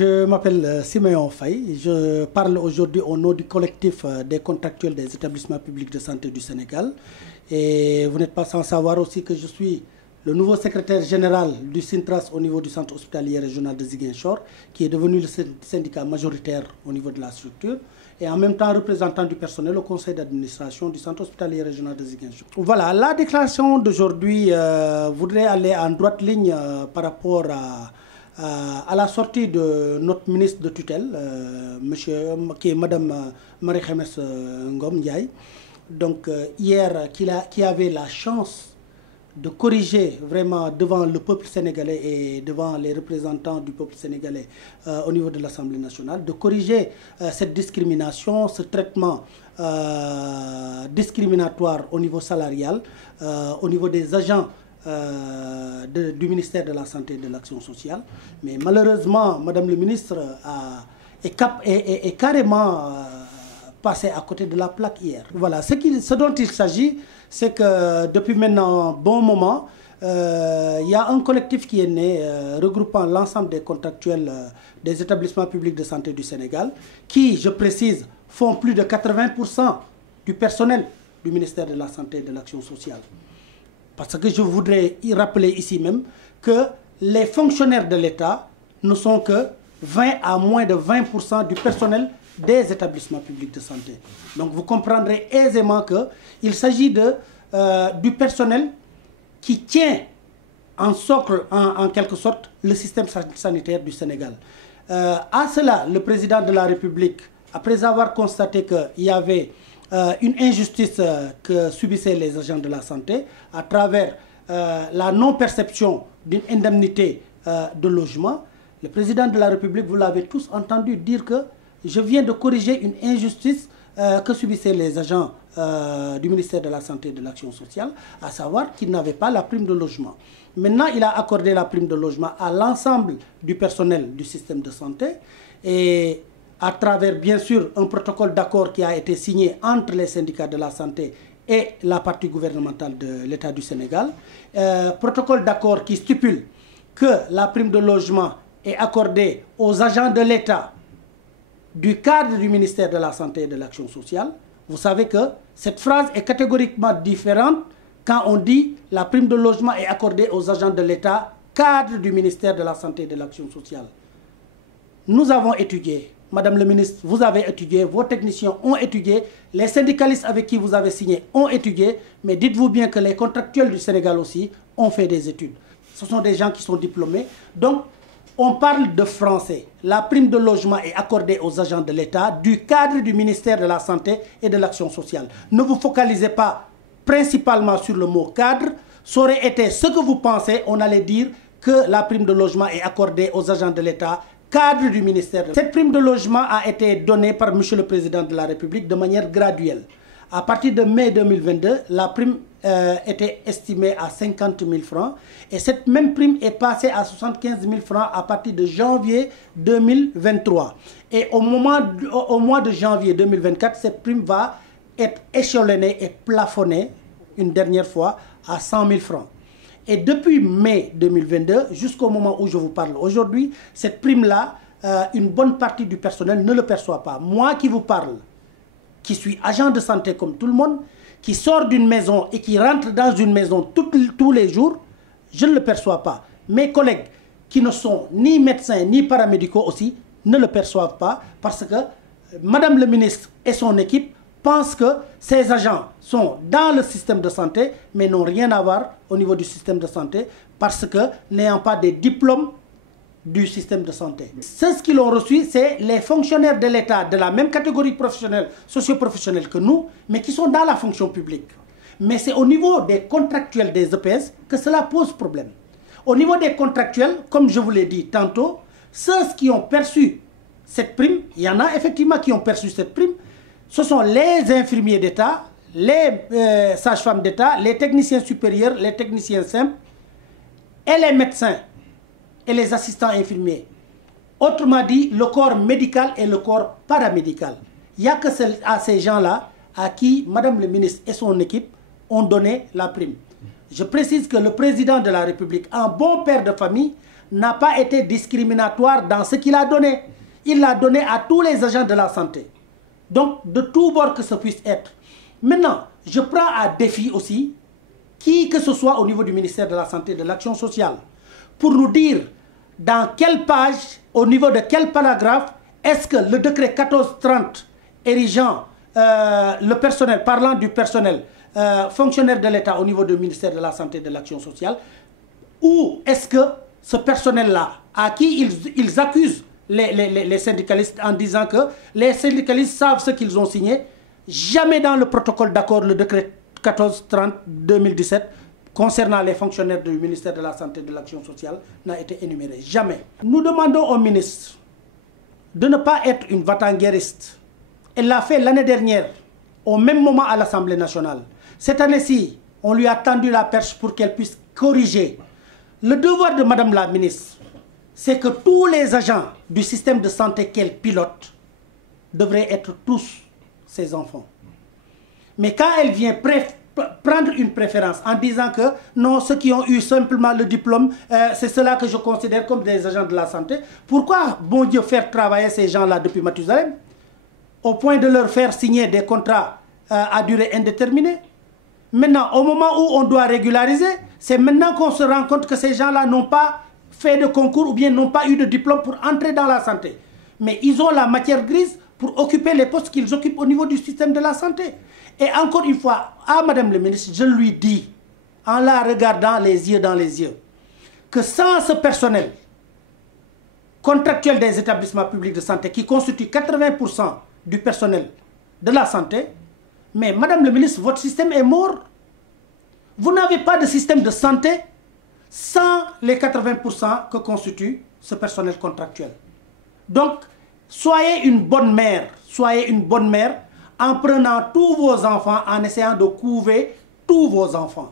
Je m'appelle Siméon Faye, je parle aujourd'hui au nom du collectif des contractuels des établissements publics de santé du Sénégal. Et vous n'êtes pas sans savoir aussi que je suis le nouveau secrétaire général du SINTRAS au niveau du centre hospitalier régional de Ziguinchor, qui est devenu le syndicat majoritaire au niveau de la structure, et en même temps représentant du personnel au conseil d'administration du centre hospitalier régional de Ziguinchor. Voilà, la déclaration d'aujourd'hui voudrait aller en droite ligne par rapport à la sortie de notre ministre de tutelle, qui est Madame Marie-Khemesse Ngom Ndiaye, donc hier, qui avait la chance de corriger vraiment devant le peuple sénégalais et devant les représentants du peuple sénégalais au niveau de l'Assemblée nationale, de corriger cette discrimination, ce traitement discriminatoire au niveau salarial, au niveau des agents du ministère de la Santé et de l'Action sociale. Mais malheureusement, Madame le ministre est carrément passée à côté de la plaque hier. Voilà, ce dont il s'agit, c'est que depuis maintenant un bon moment, il y a un collectif qui est né regroupant l'ensemble des contractuels des établissements publics de santé du Sénégal, qui, je précise, font plus de 80% du personnel du ministère de la Santé et de l'Action sociale. Parce que je voudrais y rappeler ici même que les fonctionnaires de l'État ne sont que 20 à moins de 20% du personnel des établissements publics de santé. Donc vous comprendrez aisément qu'il s'agit du personnel qui tient en socle, en quelque sorte, le système sanitaire du Sénégal. À cela, le président de la République, après avoir constaté qu'il y avait une injustice que subissaient les agents de la santé à travers la non-perception d'une indemnité de logement, le président de la République, vous l'avez tous entendu dire que je viens de corriger une injustice que subissaient les agents du ministère de la Santé et de l'Action sociale, à savoir qu'ils n'avaient pas la prime de logement. Maintenant, il a accordé la prime de logement à l'ensemble du personnel du système de santé et à travers, bien sûr, un protocole d'accord qui a été signé entre les syndicats de la santé et la partie gouvernementale de l'État du Sénégal. Protocole d'accord qui stipule que la prime de logement est accordée aux agents de l'État du cadre du ministère de la Santé et de l'Action sociale. Vous savez que cette phrase est catégoriquement différente quand on dit la prime de logement est accordée aux agents de l'État cadre du ministère de la Santé et de l'Action sociale. Nous avons étudié, Madame le ministre, vous avez étudié, vos techniciens ont étudié, les syndicalistes avec qui vous avez signé ont étudié, mais dites-vous bien que les contractuels du Sénégal aussi ont fait des études. Ce sont des gens qui sont diplômés. Donc, on parle de français. La prime de logement est accordée aux agents de l'État du cadre du ministère de la Santé et de l'Action sociale. Ne vous focalisez pas principalement sur le mot cadre. Ça aurait été ce que vous pensez, on allait dire que la prime de logement est accordée aux agents de l'État cadre du ministère. Cette prime de logement a été donnée par M. le Président de la République de manière graduelle. À partir de mai 2022, la prime était estimée à 50 000 francs et cette même prime est passée à 75 000 francs à partir de janvier 2023. Et au mois de janvier 2024, cette prime va être échelonnée et plafonnée une dernière fois à 100 000 francs. Et depuis mai 2022 jusqu'au moment où je vous parle aujourd'hui, cette prime-là, une bonne partie du personnel ne le perçoit pas. Moi qui vous parle, qui suis agent de santé comme tout le monde, qui sort d'une maison et qui rentre dans une maison tous les jours, je ne le perçois pas. Mes collègues qui ne sont ni médecins ni paramédicaux aussi ne le perçoivent pas parce que Madame le ministre et son équipe pensent que ces agents sont dans le système de santé mais n'ont rien à voir au niveau du système de santé parce que n'ayant pas des diplômes du système de santé. Ce qu'ils ont reçu, c'est les fonctionnaires de l'État de la même catégorie professionnelle, socio-professionnelle que nous, mais qui sont dans la fonction publique. Mais c'est au niveau des contractuels des EPS que cela pose problème. Au niveau des contractuels, comme je vous l'ai dit tantôt, ceux qui ont perçu cette prime, il y en a effectivement qui ont perçu cette prime, ce sont les infirmiers d'État, les sages-femmes d'État, les techniciens supérieurs, les techniciens simples et les médecins et les assistants infirmiers. Autrement dit, le corps médical et le corps paramédical. Il n'y a que à ces gens-là à qui Madame le ministre et son équipe ont donné la prime. Je précise que le président de la République, un bon père de famille, n'a pas été discriminatoire dans ce qu'il a donné. Il l'a donné à tous les agents de la santé. Donc, de tout bord que ce puisse être. Maintenant, je prends à défi aussi, qui que ce soit au niveau du ministère de la Santé et de l'Action sociale, pour nous dire dans quelle page, au niveau de quel paragraphe, est-ce que le décret 1430 érigeant le personnel, parlant du personnel, fonctionnaire de l'État au niveau du ministère de la Santé et de l'Action sociale, ou est-ce que ce personnel-là, à qui ils accusent les syndicalistes en disant que les syndicalistes savent ce qu'ils ont signé, jamais dans le protocole d'accord, le décret 1430-2017, concernant les fonctionnaires du ministère de la Santé et de l'Action sociale, n'a été énuméré. Jamais. Nous demandons au ministre de ne pas être une vatangueriste. Elle l'a fait l'année dernière, au même moment à l'Assemblée nationale. Cette année-ci, on lui a tendu la perche pour qu'elle puisse corriger. Le devoir de Madame la ministre, c'est que tous les agents du système de santé qu'elle pilote devraient être tous ses enfants. Mais quand elle vient prendre une préférence en disant que non, ceux qui ont eu simplement le diplôme, c'est cela que je considère comme des agents de la santé, pourquoi, bon Dieu, faire travailler ces gens-là depuis Mathusalem, au point de leur faire signer des contrats à durée indéterminée? Maintenant, au moment où on doit régulariser, c'est maintenant qu'on se rend compte que ces gens-là n'ont pas fait de concours ou bien n'ont pas eu de diplôme pour entrer dans la santé. Mais ils ont la matière grise pour occuper les postes qu'ils occupent au niveau du système de la santé. Et encore une fois, à Madame le ministre, je lui dis, en la regardant les yeux dans les yeux, que sans ce personnel contractuel des établissements publics de santé qui constitue 80% du personnel de la santé, mais Madame le ministre, votre système est mort. Vous n'avez pas de système de santé sans les 80% que constitue ce personnel contractuel. Donc, soyez une bonne mère en prenant tous vos enfants, en essayant de couver tous vos enfants.